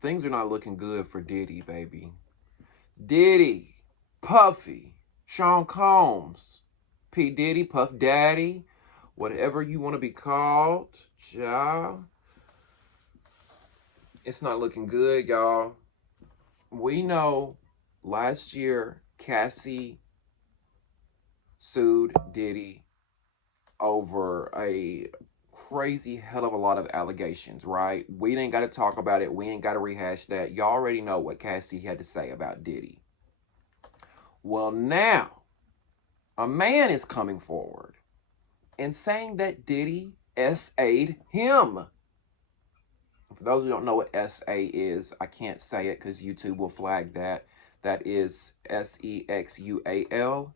Things are not looking good for Diddy, baby. Diddy, Puffy, Sean Combs, P. Diddy, Puff Daddy, whatever you want to be called, child. It's not looking good, y'all. We know last year Cassie sued Diddy over a crazy hell of a lot of allegations, right? We ain't got to talk about it. We ain't got to rehash that. Y'all already know what Cassie had to say about Diddy. Well, now, a man is coming forward and saying that Diddy SA'd him. For those who don't know what SA is, I can't say it because YouTube will flag that. That is SEXUAL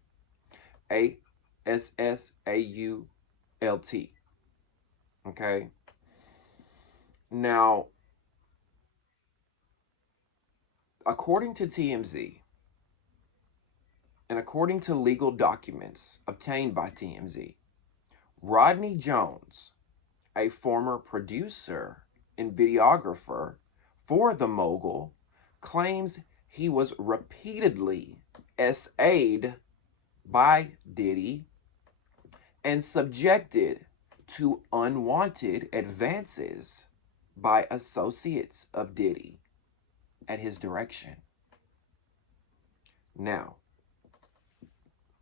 ASSAULT. Okay. Now, according to TMZ, and according to legal documents obtained by TMZ, Rodney Jones, a former producer and videographer for the mogul, claims he was repeatedly SA'd by Diddy and subjected to unwanted advances by associates of Diddy at his direction. Now,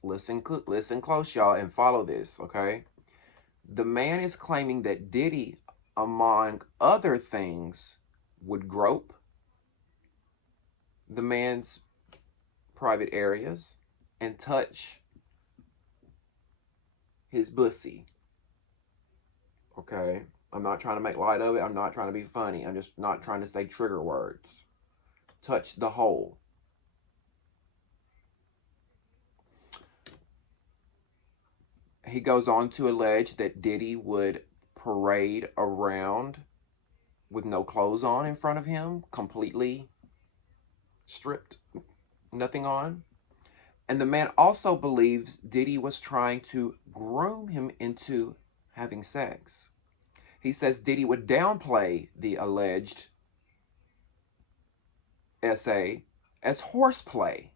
listen close, y'all, and follow this, okay? The man is claiming that Diddy, among other things, would grope the man's private areas and touch his pussy. Okay? I'm not trying to make light of it. I'm not trying to be funny. I'm just not trying to say trigger words. Touch the hole. He goes on to allege that Diddy would parade around with no clothes on in front of him, completely stripped, nothing on. And the man also believes Diddy was trying to groom him into having sex. He says Diddy would downplay the alleged SA as horseplay.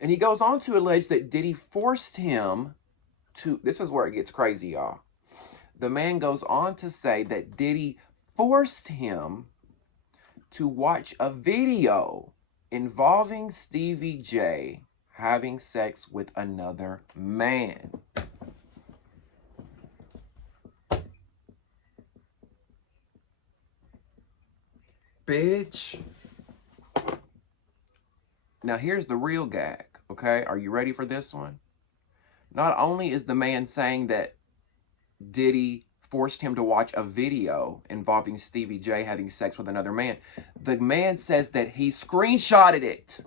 And he goes on to allege that Diddy forced him to, this is where it gets crazy, y'all. The man goes on to say that Diddy forced him to watch a video involving Stevie J having sex with another man. Bitch. Now here's the real gag, okay? Are you ready for this one? Not only is the man saying that Diddy forced him to watch a video involving Stevie J having sex with another man, the man says that he screenshotted it.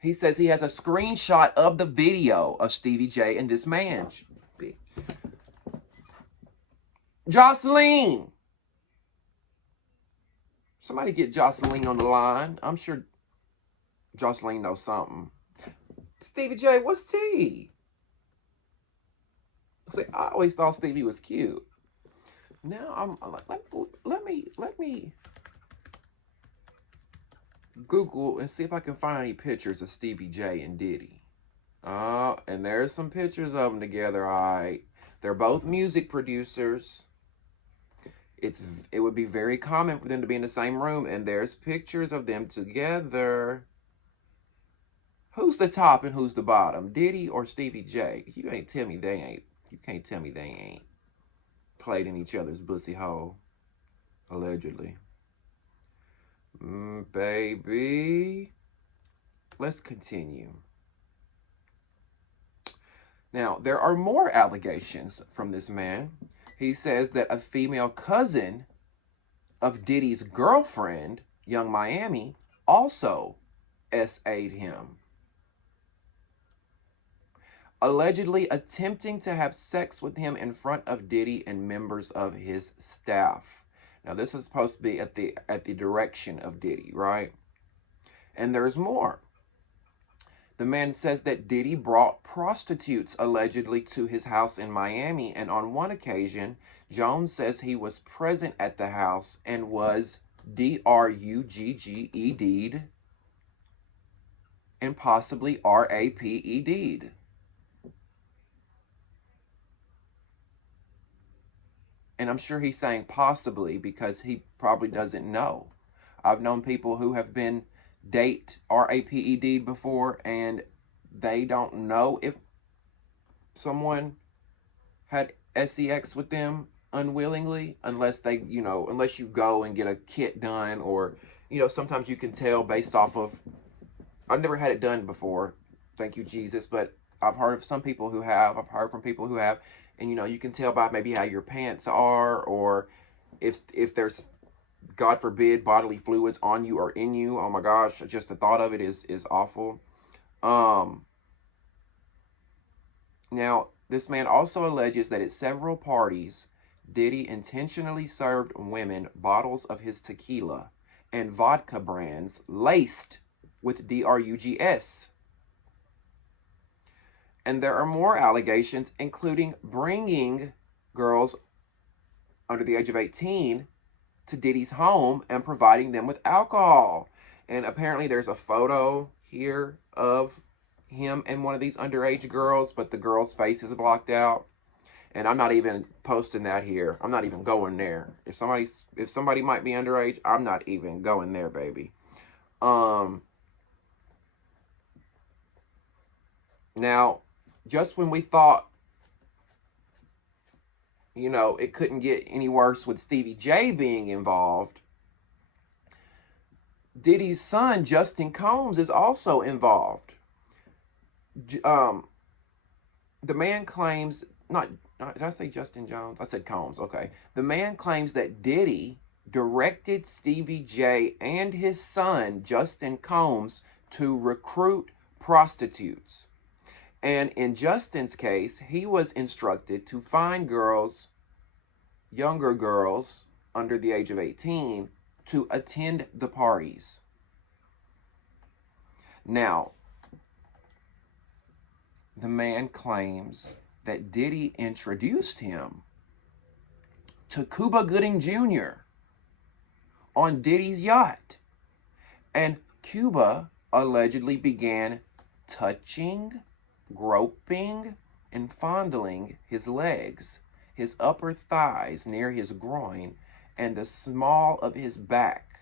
He says he has a screenshot of the video of Stevie J and this man. Jocelyn! Somebody get Jocelyn on the line. I'm sure Jocelyn knows something. Stevie J, what's tea? I always thought Stevie was cute. Now I'm like, let me Google and see if I can find any pictures of Stevie J and Diddy. And there's some pictures of them together. All right, they're both music producers. It would be very common for them to be in the same room, and there's pictures of them together. Who's the top and who's the bottom? Diddy or Stevie J? You can't tell me they ain't played in each other's pussy hole. Allegedly. Baby. Let's continue. Now, there are more allegations from this man. He says that a female cousin of Diddy's girlfriend, Young Miami, also SA'd him, allegedly attempting to have sex with him in front of Diddy and members of his staff. Now, this is supposed to be at the direction of Diddy, right? And there's more. The man says that Diddy brought prostitutes allegedly to his house in Miami, and on one occasion, Jones says he was present at the house and was DRUGGED'd and possibly RAPED'd. And I'm sure he's saying possibly because he probably doesn't know. I've known people who have been RAPED'd before, and they don't know if someone had sex with them unwillingly, unless they, unless you go and get a kit done, or, sometimes you can tell based off of, I've never had it done before, thank you, Jesus, but I've heard of some people who have, I've heard from people who have, and, you can tell by maybe how your pants are, or if there's, God forbid, bodily fluids on you or in you. Oh my gosh, just the thought of it is awful. Now, this man also alleges that at several parties, Diddy intentionally served women bottles of his tequila and vodka brands laced with drugs. And there are more allegations, including bringing girls under the age of 18 to Diddy's home and providing them with alcohol. And apparently there's a photo here of him and one of these underage girls, but the girl's face is blocked out. And I'm not even posting that here. I'm not even going there. If somebody might be underage, I'm not even going there, baby. Now, just when we thought, it couldn't get any worse with Stevie J being involved, Diddy's son, Justin Combs, is also involved. The man claims, did I say Justin Jones? I said Combs, okay. The man claims that Diddy directed Stevie J and his son, Justin Combs, to recruit prostitutes. And in Justin's case, he was instructed to find younger girls under the age of 18, to attend the parties. Now, the man claims that Diddy introduced him to Cuba Gooding Jr. on Diddy's yacht. And Cuba allegedly began touching, groping, and fondling his legs, his upper thighs near his groin, and the small of his back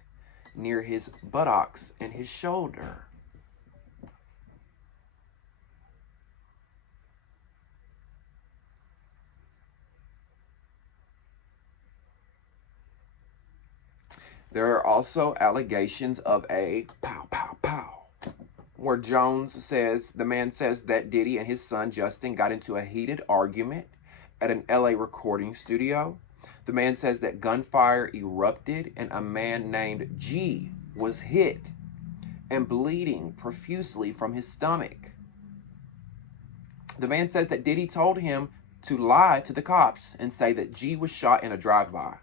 near his buttocks and his shoulder. There are also allegations of a pow, pow, pow, where the man says that Diddy and his son Justin got into a heated argument at an LA recording studio. The man says that gunfire erupted and a man named G was hit and bleeding profusely from his stomach. The man says that Diddy told him to lie to the cops and say that G was shot in a drive-by.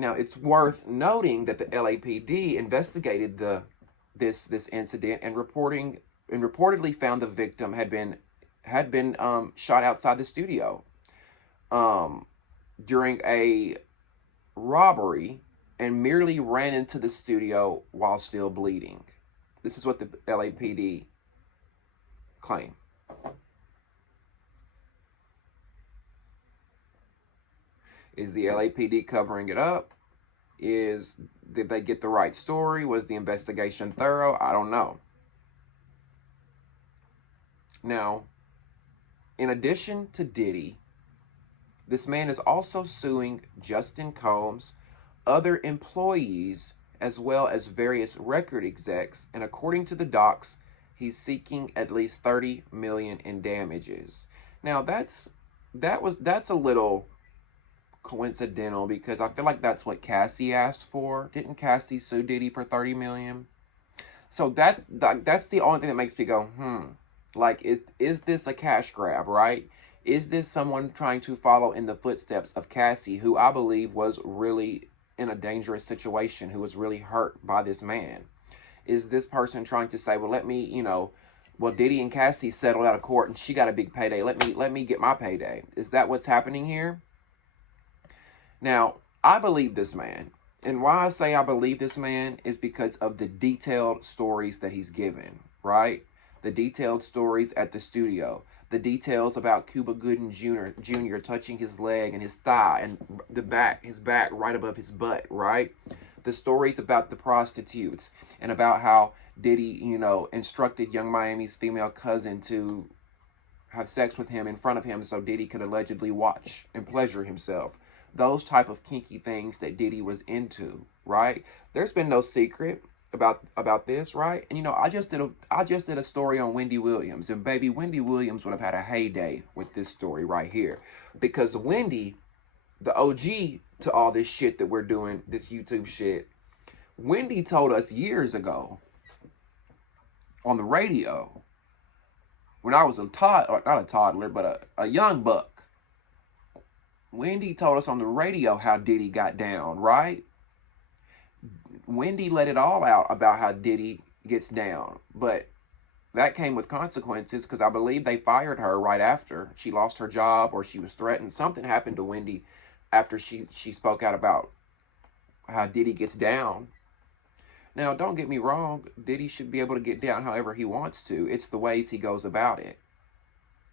Now, it's worth noting that the LAPD investigated this incident and reportedly found the victim had been shot outside the studio during a robbery and merely ran into the studio while still bleeding. This is what the LAPD claim. Is the LAPD covering it up? Did they get the right story? Was the investigation thorough? I don't know. Now, in addition to Diddy, this man is also suing Justin Combs, other employees, as well as various record execs, and according to the docs, he's seeking at least $30 million in damages. Now, that's a little coincidental because I feel like that's what Cassie asked for. Didn't Cassie sue Diddy for $30 million? So that's the only thing that makes me go, like, is this a cash grab, right? Is this someone trying to follow in the footsteps of Cassie, who I believe was really in a dangerous situation, who was really hurt by this man? Is this person trying to say, well, let me, well, Diddy and Cassie settled out of court and she got a big payday. Let me get my payday. Is that what's happening here? Now, I believe this man. And why I say I believe this man is because of the detailed stories that he's given, right? The detailed stories at the studio. The details about Cuba Gooding Jr. touching his leg and his thigh and his back right above his butt, right? The stories about the prostitutes and about how Diddy, instructed Young Miami's female cousin to have sex with him in front of him so Diddy could allegedly watch and pleasure himself. Those type of kinky things that Diddy was into, right? There's been no secret about this, right? And I just did a story on Wendy Williams, and baby, Wendy Williams would have had a heyday with this story right here, because Wendy, the OG to all this shit that we're doing, this YouTube shit, Wendy told us years ago on the radio when I was not a toddler, but a young buck. Wendy told us on the radio how Diddy got down, right? Wendy let it all out about how Diddy gets down, but that came with consequences because I believe they fired her right after. She lost her job or she was threatened. Something happened to Wendy after she spoke out about how Diddy gets down. Now, don't get me wrong. Diddy should be able to get down however he wants to. It's the ways he goes about it.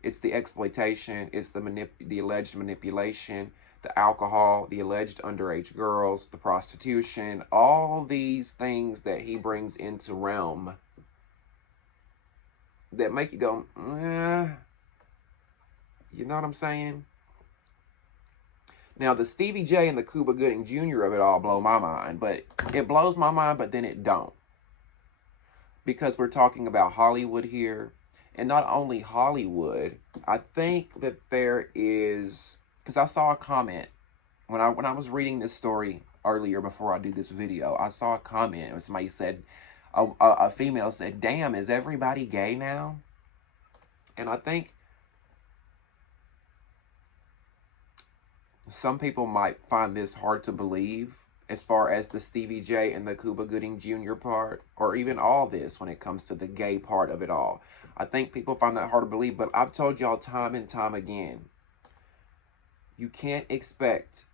It's the exploitation, it's the alleged manipulation, the alcohol, the alleged underage girls, the prostitution, all these things that he brings into realm that make you go, you know what I'm saying? Now, the Stevie J and the Cuba Gooding Jr. of it all blow my mind, but it blows my mind, but then it don't. Because we're talking about Hollywood here. And not only Hollywood, I think that there is, because I saw a comment when I was reading this story earlier before I do this video, I saw a comment and somebody said, a female said, damn, is everybody gay now? And I think some people might find this hard to believe as far as the Stevie J and the Cuba Gooding Jr. part, or even all this when it comes to the gay part of it all. I think people find that hard to believe, but I've told y'all time and time again, you can't expect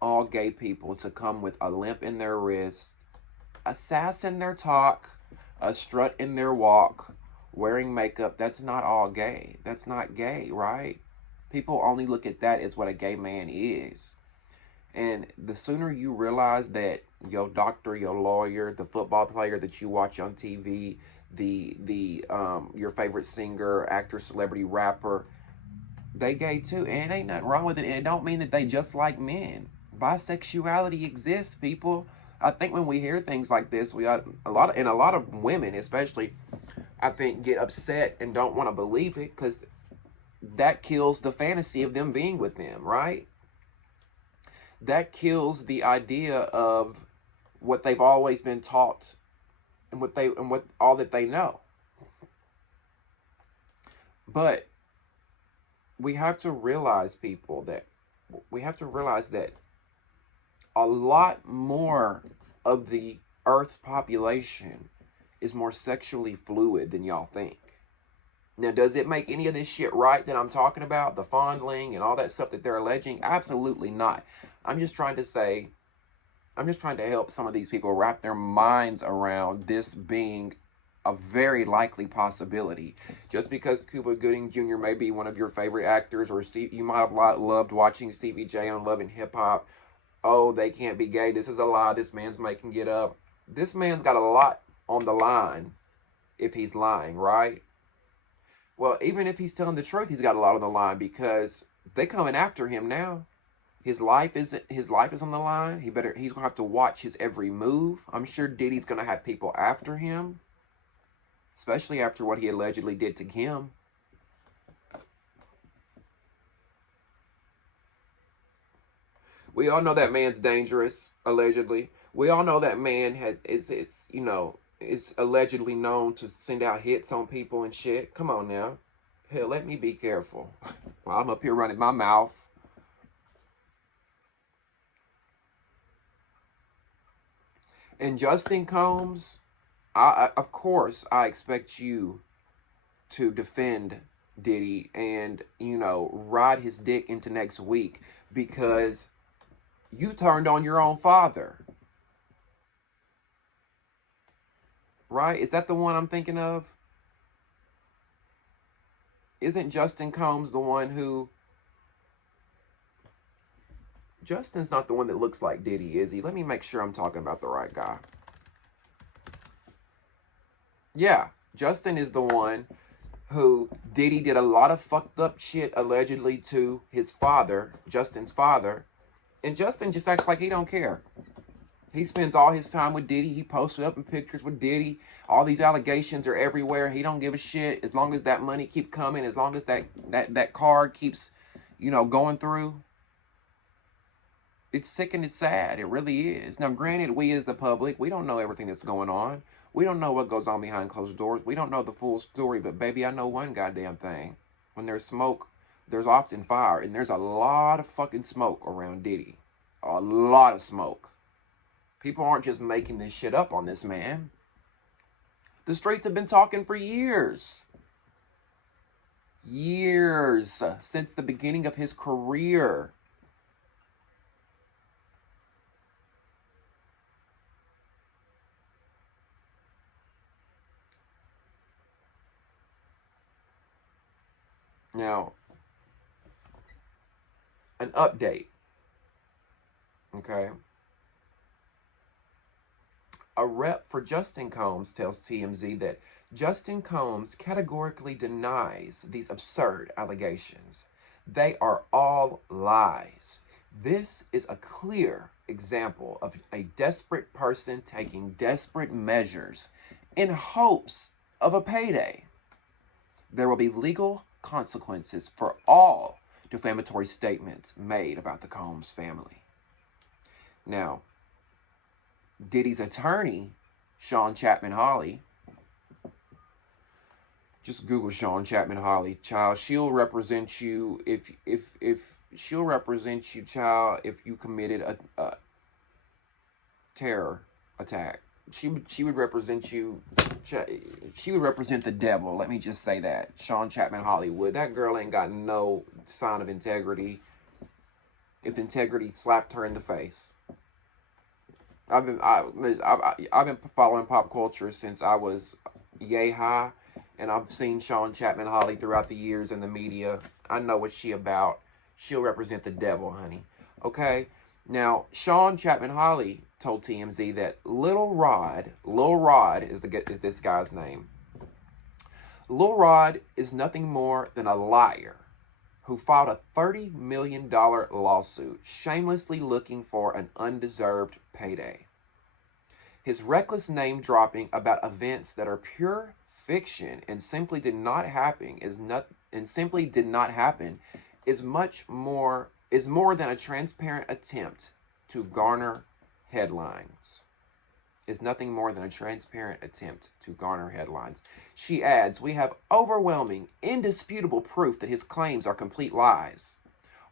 all gay people to come with a limp in their wrist, a sass in their talk, a strut in their walk, wearing makeup. That's not all gay. That's not gay, right? People only look at that as what a gay man is. And the sooner you realize that your doctor, your lawyer, the football player that you watch on TV, your favorite singer, actor, celebrity, rapper, they gay too, and ain't nothing wrong with it. And it don't mean that they just like men. Bisexuality exists, people. I think when we hear things like this, a lot of women, especially, I think, get upset and don't want to believe it because that kills the fantasy of them being with them, right? That kills the idea of what they've always been taught and what all that they know. But we have to realize, people, that a lot more of the Earth's population is more sexually fluid than y'all think. Now, does it make any of this shit right that I'm talking about, the fondling and all that stuff that they're alleging? Absolutely not. I'm just trying to help some of these people wrap their minds around this being a very likely possibility. Just because Cuba Gooding Jr. may be one of your favorite actors, or you might have loved watching Stevie J on Love and Hip Hop. Oh, they can't be gay. This is a lie. This man's making it up. This man's got a lot on the line if he's lying, right? Well, even if he's telling the truth, he's got a lot on the line because they're coming after him now. His life is on the line. He's gonna have to watch his every move. I'm sure Diddy's gonna have people after him, especially after what he allegedly did to Kim. We all know that man's dangerous, allegedly. We all know that man is allegedly known to send out hits on people and shit. Come on now. Hell, let me be careful. While I'm up here running my mouth. And Justin Combs, of course, I expect you to defend Diddy and, ride his dick into next week because you turned on your own father. Right? Is that the one I'm thinking of? Isn't Justin Combs the one who... Justin's not the one that looks like Diddy, is he? Let me make sure I'm talking about the right guy. Yeah, Justin is the one who Diddy did a lot of fucked up shit allegedly to his father, Justin's father, and Justin just acts like he don't care. He spends all his time with Diddy. He posted up in pictures with Diddy. All these allegations are everywhere. He don't give a shit as long as that money keep coming, as long as that card keeps, going through. It's sick and it's sad. It really is. Now, granted, we as the public, we don't know everything that's going on. We don't know what goes on behind closed doors. We don't know the full story. But, baby, I know one goddamn thing. When there's smoke, there's often fire. And there's a lot of fucking smoke around Diddy. A lot of smoke. People aren't just making this shit up on this man. The streets have been talking for years. Years. Since the beginning of his career. Now, an update. Okay. A rep for Justin Combs tells TMZ that Justin Combs categorically denies these absurd allegations. They are all lies. This is a clear example of a desperate person taking desperate measures in hopes of a payday. There will be legal consequences for all defamatory statements made about the Combs family. Now, Diddy's attorney, Sean Chapman Hawley, just Google Sean Chapman Hawley, child. She'll represent you if she'll represent you, child, if you committed a terror attack. She would represent you. She would represent the devil. Let me just say that. Sean Chapman Hawley would. That girl ain't got no sign of integrity. If integrity slapped her in the face. I've been following pop culture since I was yay high, and I've seen Sean Chapman Hawley throughout the years in the media. I know what she about. She'll represent the devil, honey. Okay? Now, Sean Chapman Hawley told TMZ that Lil Rod is this guy's name. Lil Rod is nothing more than a liar who filed a $30 million lawsuit, shamelessly looking for an undeserved payday. His reckless name dropping about events that are pure fiction and simply did not happen is more than a transparent attempt to garner headlines. Is nothing more than a transparent attempt to garner headlines. She adds, we have overwhelming, indisputable proof that his claims are complete lies.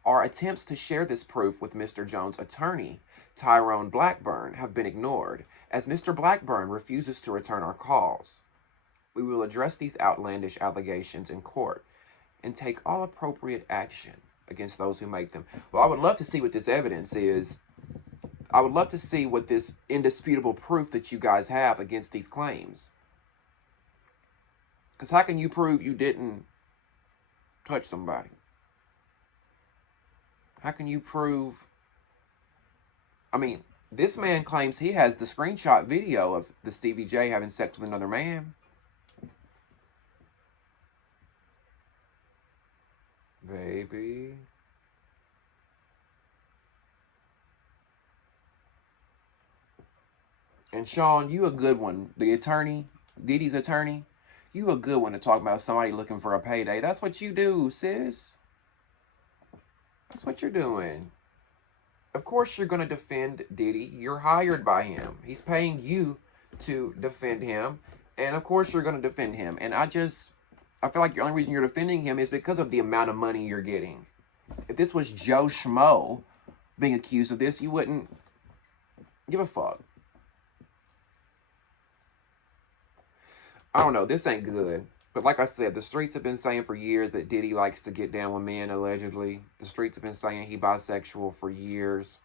Our attempts to share this proof with Mr. Jones' attorney, Tyrone Blackburn, have been ignored, as Mr. Blackburn refuses to return our calls. We will address these outlandish allegations in court and take all appropriate action against those who make them. Well, I would love to see what this evidence is. I would love to see what this indisputable proof that you guys have against these claims. Because how can you prove you didn't touch somebody? How can you prove... I mean, this man claims he has the screenshot video of the Stevie J having sex with another man. Baby... And Sean, you a good one. The attorney, Diddy's attorney, you a good one to talk about somebody looking for a payday. That's what you do, sis. That's what you're doing. Of course you're going to defend Diddy. You're hired by him. He's paying you to defend him. And of course you're going to defend him. And I feel like the only reason you're defending him is because of the amount of money you're getting. If this was Joe Schmo being accused of this, you wouldn't give a fuck. I don't know. This ain't good. But like I said, the streets have been saying for years that Diddy likes to get down with men, allegedly. The streets have been saying he bisexual for years.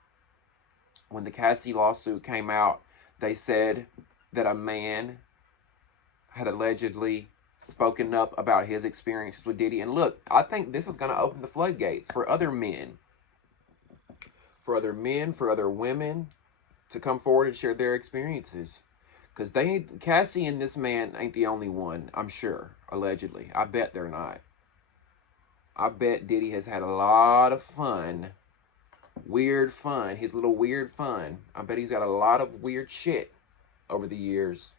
When the Cassie lawsuit came out, they said that a man had allegedly spoken up about his experiences with Diddy. And look, I think this is going to open the floodgates for other men. For other women to come forward and share their experiences. Because Cassie and this man ain't the only one, I'm sure, allegedly. I bet they're not. I bet Diddy has had a lot of fun. Weird fun. His little weird fun. I bet he's got a lot of weird shit over the years.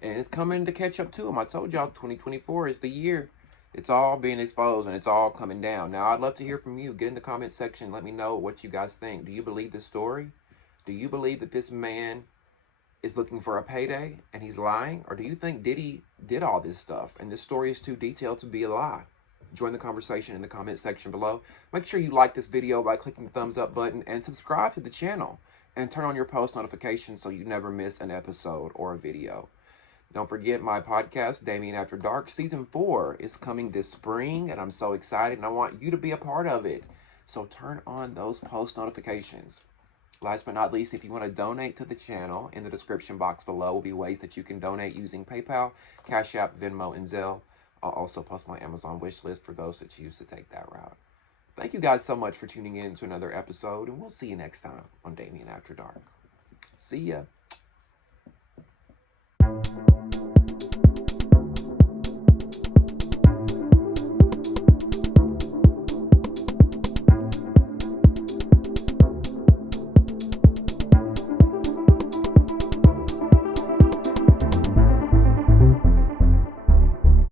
And it's coming to catch up to him. I told y'all 2024 is the year. It's all being exposed and it's all coming down. Now, I'd love to hear from you. Get in the comment section. Let me know what you guys think. Do you believe this story? Do you believe that this man is looking for a payday and he's lying? Or do you think Diddy did all this stuff and this story is too detailed to be a lie? Join the conversation in the comment section below. Make sure you like this video by clicking the thumbs up button and subscribe to the channel and turn on your post notifications so you never miss an episode or a video. Don't forget my podcast, Damien After Dark, Season 4 is coming this spring and I'm so excited and I want you to be a part of it. So turn on those post notifications. Last but not least, if you want to donate to the channel, in the description box below will be ways that you can donate using PayPal, Cash App, Venmo, and Zelle. I'll also post my Amazon wish list for those that choose to take that route. Thank you guys so much for tuning in to another episode, and we'll see you next time on Damien After Dark. See ya.